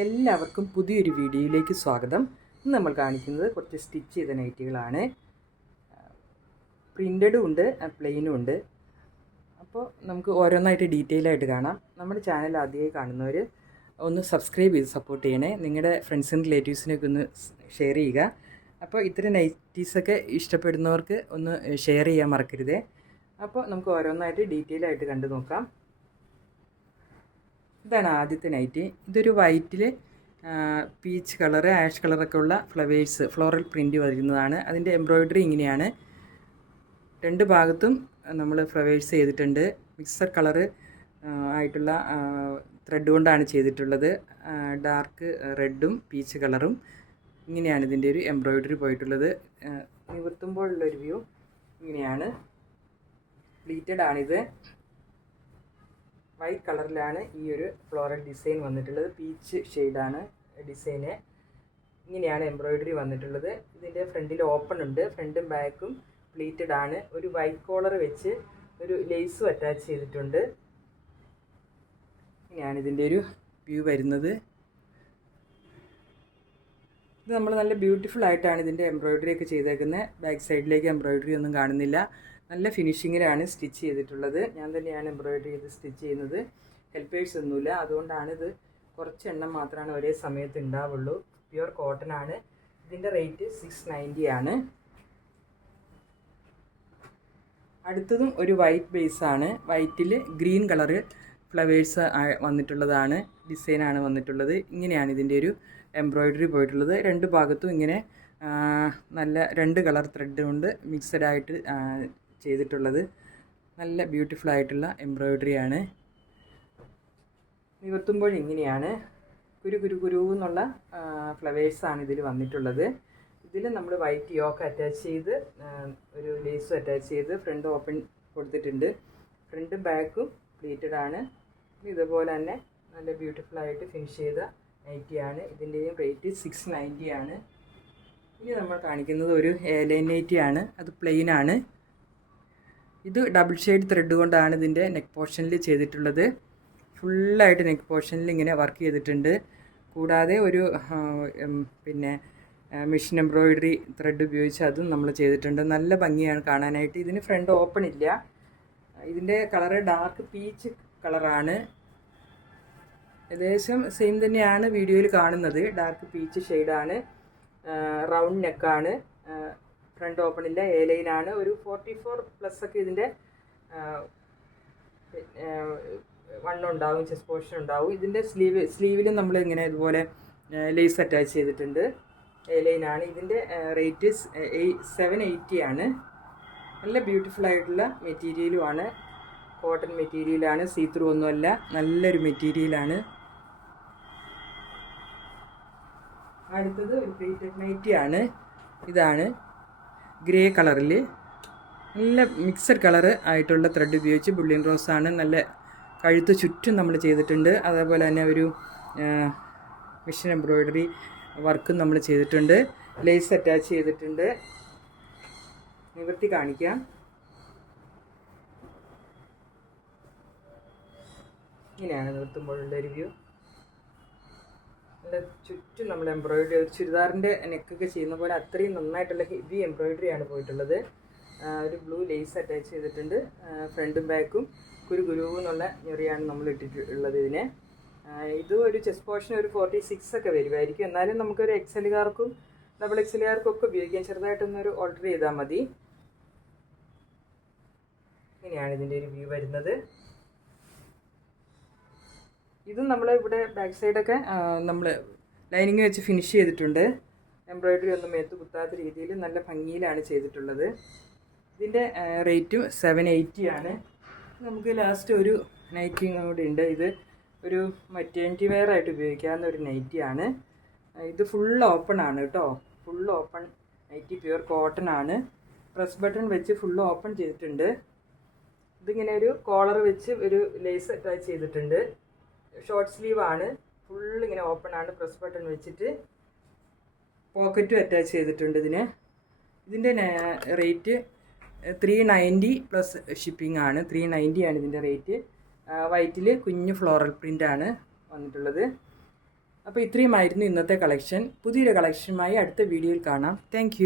എല്ലാവർക്കും പുതിയൊരു വീഡിയോയിലേക്ക് സ്വാഗതം. ഇന്ന് നമ്മൾ കാണിക്കുന്നത് കുറച്ച് സ്റ്റിച്ച് ചെയ്ത നൈറ്റികളാണ്. പ്രിൻ്റഡും ഉണ്ട്, പ്ലെയിനും ഉണ്ട്. അപ്പോൾ നമുക്ക് ഓരോന്നായിട്ട് ഡീറ്റെയിൽ ആയിട്ട് കാണാം. നമ്മുടെ ചാനൽ ആദ്യമായി കാണുന്നവർ ഒന്ന് സബ്സ്ക്രൈബ് ചെയ്ത് സപ്പോർട്ട് ചെയ്യണേ. നിങ്ങളുടെ ഫ്രണ്ട്സിനും റിലേറ്റീവ്സിനൊക്കെ ഒന്ന് ഷെയർ ചെയ്യുക. അപ്പോൾ ഇത്തരം നൈറ്റീസൊക്കെ ഇഷ്ടപ്പെടുന്നവർക്ക് ഒന്ന് ഷെയർ ചെയ്യാൻ മറക്കരുതേ. അപ്പോൾ നമുക്ക് ഓരോന്നായിട്ട് ഡീറ്റെയിൽ ആയിട്ട് കണ്ടു നോക്കാം. ഇതാണ് ആദ്യത്തെ നൈറ്റി. ഇതൊരു വൈറ്റിൽ പീച്ച് കളറ്, ആഷ് കളറൊക്കെ ഉള്ള ഫ്ലവേഴ്സ്, ഫ്ലോറൽ പ്രിൻ്റ് വരുന്നതാണ്. അതിൻ്റെ എംബ്രോയ്ഡറി ഇങ്ങനെയാണ്. രണ്ട് ഭാഗത്തും നമ്മൾ ഫ്ലവേഴ്സ് ചെയ്തിട്ടുണ്ട്. മിക്സഡ് കളറ് ആയിട്ടുള്ള ത്രെഡ് കൊണ്ടാണ് ചെയ്തിട്ടുള്ളത്. ഡാർക്ക് റെഡും പീച്ച് കളറും. ഇങ്ങനെയാണ് ഇതിൻ്റെ ഒരു എംബ്രോയ്ഡറി പോയിട്ടുള്ളത്. നിവർത്തുമ്പോഴുള്ളൊരു വ്യൂ ഇങ്ങനെയാണ്. പ്ലീറ്റഡ് ആണിത്. വൈറ്റ് കളറിലാണ് ഈ ഒരു ഫ്ലോറൽ ഡിസൈൻ വന്നിട്ടുള്ളത്. പീച്ച് ഷെയ്ഡാണ് ഡിസൈന്. ഇങ്ങനെയാണ് എംബ്രോയ്ഡറി വന്നിട്ടുള്ളത്. ഇതിൻ്റെ ഫ്രണ്ടിൽ ഓപ്പൺ ഉണ്ട്. ഫ്രണ്ടും ബാക്കും പ്ലീറ്റഡ് ആണ്. ഒരു വൈറ്റ് കോളർ വെച്ച് ഒരു ലേസും അറ്റാച്ച് ചെയ്തിട്ടുണ്ട്. ഇങ്ങനെയാണ് ഇതിൻ്റെ ഒരു വ്യൂ വരുന്നത്. ഇത് നമ്മൾ നല്ല ബ്യൂട്ടിഫുൾ ആയിട്ടാണ് ഇതിൻ്റെ എംബ്രോയ്ഡറി ഒക്കെ ചെയ്തേക്കുന്നത്. ബാക്ക് സൈഡിലേക്ക് എംബ്രോയ്ഡറി ഒന്നും കാണുന്നില്ല. നല്ല ഫിനിഷിങ്ങിലാണ് സ്റ്റിച്ച് ചെയ്തിട്ടുള്ളത്. ഞാൻ തന്നെയാണ് എംബ്രോയ്ഡറി ചെയ്ത് സ്റ്റിച്ച് ചെയ്യുന്നത്. ഹെൽപ്പേഴ്സ് ഒന്നുമില്ല. അതുകൊണ്ടാണ് ഇത് കുറച്ച് എണ്ണം മാത്രമാണ് ഒരേ സമയത്ത് ഉണ്ടാവുള്ളൂ. പ്യുവർ കോട്ടൺ ആണ്. ഇതിൻ്റെ റേറ്റ് 690 ആണ്. അടുത്തതും ഒരു വൈറ്റ് ബേസാണ്. വൈറ്റിൽ ഗ്രീൻ കളറ് ഫ്ലവേഴ്സ് വന്നിട്ടുള്ളതാണ്. ഡിസൈനാണ് വന്നിട്ടുള്ളത്. ഇങ്ങനെയാണ് ഇതിൻ്റെ ഒരു എംബ്രോയ്ഡറി പോയിട്ടുള്ളത്. രണ്ട് ഭാഗത്തും ഇങ്ങനെ നല്ല രണ്ട് കളർ ത്രെഡ് കൊണ്ട് മിക്സഡ് ആയിട്ട് ചെയ്തിട്ടുള്ളത്. നല്ല ബ്യൂട്ടിഫുൾ ആയിട്ടുള്ള എംബ്രോയ്ഡറിയാണ്. നിവർത്തുമ്പോൾ ഇങ്ങനെയാണ്. കുരു എന്നുള്ള ഫ്ലവേഴ്സാണ് ഇതിൽ വന്നിട്ടുള്ളത്. ഇതിൽ നമ്മൾ വൈറ്റ് യോക്ക് അറ്റാച്ച് ചെയ്ത് ഒരു ലേസും അറ്റാച്ച് ചെയ്ത് ഫ്രണ്ട് ഓപ്പൺ കൊടുത്തിട്ടുണ്ട്. ഫ്രണ്ടും ബാക്കും പ്ലീറ്റഡ് ആണ്. ഇതുപോലെ തന്നെ നല്ല ബ്യൂട്ടിഫുൾ ആയിട്ട് ഫിനിഷ് ചെയ്ത നൈറ്റിയാണ്. ഇതിൻ്റെയും റേറ്റ് 690 ആണ്. ഇനി നമ്മൾ കാണിക്കുന്നത് ഒരു എയർലൈൻ നൈറ്റിയാണ്. അത് പ്ലെയിൻ ആണ്. ഇത് ഡബിൾ ഷെയ്ഡ് ത്രെഡ് കൊണ്ടാണ് ഇതിൻ്റെ നെക്ക് പോർഷനിൽ ചെയ്തിട്ടുള്ളത്. ഫുള്ളായിട്ട് നെക്ക് പോർഷനിൽ ഇങ്ങനെ വർക്ക് ചെയ്തിട്ടുണ്ട്. കൂടാതെ ഒരു മെഷീൻ എംബ്രോയ്ഡറി ത്രെഡ് ഉപയോഗിച്ച് അതും നമ്മൾ ചെയ്തിട്ടുണ്ട്. നല്ല ഭംഗിയാണ് കാണാനായിട്ട്. ഇതിന് ഫ്രണ്ട് ഓപ്പൺ ഇല്ല. ഇതിൻ്റെ കളറ് ഡാർക്ക് പീച്ച് കളറാണ്. ഏകദേശം സെയിം തന്നെയാണ് വീഡിയോയിൽ കാണുന്നത്. ഡാർക്ക് പീച്ച് ഷെയ്ഡാണ്. റൗണ്ട് നെക്കാണ്. ഫ്രണ്ട് ഓപ്പൺ ഇല്ല. എ ലൈനാണ്. ഒരു 44+ ഒക്കെ ഇതിൻ്റെ വണ്ണുണ്ടാവും, ചെസ്റ്റ് പോർഷൻ ഉണ്ടാവും. ഇതിൻ്റെ സ്ലീവിലും നമ്മൾ ഇങ്ങനെ ഇതുപോലെ ലേസ് അറ്റാച്ച് ചെയ്തിട്ടുണ്ട്. എ ലൈനാണ്. ഇതിൻ്റെ റേറ്റ് 780 ആണ്. നല്ല ബ്യൂട്ടിഫുൾ ആയിട്ടുള്ള മെറ്റീരിയലുമാണ്. കോട്ടൺ മെറ്റീരിയലാണ്. സീത്രൂ ഒന്നുമല്ല. നല്ലൊരു മെറ്റീരിയലാണ്. അടുത്തത് ഒരു പ്ലീറ്റഡ് നൈറ്റിയാണ്. ഇതാണ് ഗ്രേ കളറിൽ നല്ല മിക്സഡ് കളറ് ആയിട്ടുള്ള ത്രെഡ് ഉപയോഗിച്ച് ബുള്ളിയൻ റോസാണ്. നല്ല കഴുത്ത് ചുറ്റും നമ്മൾ ചെയ്തിട്ടുണ്ട്. അതേപോലെ തന്നെ ഒരു മെഷീൻ എംബ്രോയ്ഡറി വർക്കും നമ്മൾ ചെയ്തിട്ടുണ്ട്. ലേസ് അറ്റാച്ച് ചെയ്തിട്ടുണ്ട്. നിവർത്തി കാണിക്കാം. ഇങ്ങനെയാണ് നിവർത്തുമ്പോഴുള്ള ഒരു വ്യൂ. ചുറ്റും നമ്മൾ എംബ്രോയ്ഡറി, ഒരു ചുരിദാറിൻ്റെ നെക്കൊക്കെ ചെയ്യുന്ന പോലെ അത്രയും നന്നായിട്ടുള്ള ഹെവി എംബ്രോയ്ഡറിയാണ് പോയിട്ടുള്ളത്. ഒരു ബ്ലൂ ലേസ് അറ്റാച്ച് ചെയ്തിട്ടുണ്ട്. ഫ്രണ്ടും ബാക്കും കുരു എന്നുള്ള ഞെറിയാണ് നമ്മൾ ഇട്ടിട്ടുള്ളത് ഇതിന്. ഇത് ഒരു ചെസ്റ്റ് പോർഷൻ ഒരു 46 ഒക്കെ വരുമായിരിക്കും. എന്നാലും നമുക്കൊരു എക്സലുകാർക്കും ഡബിൾ എക്സലുകാർക്കും ഒക്കെ ഉപയോഗിക്കാം. ചെറുതായിട്ടൊന്നൊരു ഓൾട്ടർ ചെയ്താൽ മതി. ഇങ്ങനെയാണ് ഇതിൻ്റെ ഒരു വ്യൂ വരുന്നത്. ഇതും നമ്മൾ ഇവിടെ ബാക്ക് സൈഡൊക്കെ നമ്മൾ ലൈനിങ് വെച്ച് ഫിനിഷ് ചെയ്തിട്ടുണ്ട്. എംബ്രോയ്ഡറി ഒന്നും മേത്ത് കുത്താത്ത രീതിയിൽ നല്ല ഭംഗിയിലാണ് ചെയ്തിട്ടുള്ളത്. ഇതിൻ്റെ റേറ്റും 780 ആണ്. നമുക്ക് ലാസ്റ്റ് ഒരു നൈറ്റിയും കൂടി ഉണ്ട്. ഇത് ഒരു മറ്റേണിറ്റി വെയർ ആയിട്ട് ഉപയോഗിക്കാവുന്ന ഒരു നൈറ്റിയാണ്. ഇത് ഫുൾ ഓപ്പൺ ആണ് കേട്ടോ. Full open nightie, pure cotton ആണ്. പ്രസ് ബട്ടൺ വെച്ച് ഫുൾ ഓപ്പൺ ചെയ്തിട്ടുണ്ട്. ഇതിങ്ങനെ ഒരു കോളർ വെച്ച് ഒരു ലേസ് അറ്റാച്ച് ചെയ്തിട്ടുണ്ട്. ഷോർട്ട് സ്ലീവ് ആണ്. ഫുൾ ഇങ്ങനെ ഓപ്പൺ ആണ്. പ്രസ് ബട്ടൺ വെച്ചിട്ട് പോക്കറ്റും അറ്റാച്ച് ചെയ്തിട്ടുണ്ട് ഇതിന്. ഇതിൻ്റെ റേറ്റ് 390 പ്ലസ് ഷിപ്പിംഗ് ആണ്. 390 ആണ് ഇതിൻ്റെ റേറ്റ്. വൈറ്റിൽ കുഞ്ഞ് ഫ്ലോറൽ പ്രിൻ്റാണ് വന്നിട്ടുള്ളത്. അപ്പോൾ ഇത്രയുമായിരുന്നു ഇന്നത്തെ കളക്ഷൻ. പുതിയൊരു കളക്ഷനുമായി അടുത്ത വീഡിയോയിൽ കാണാം. താങ്ക്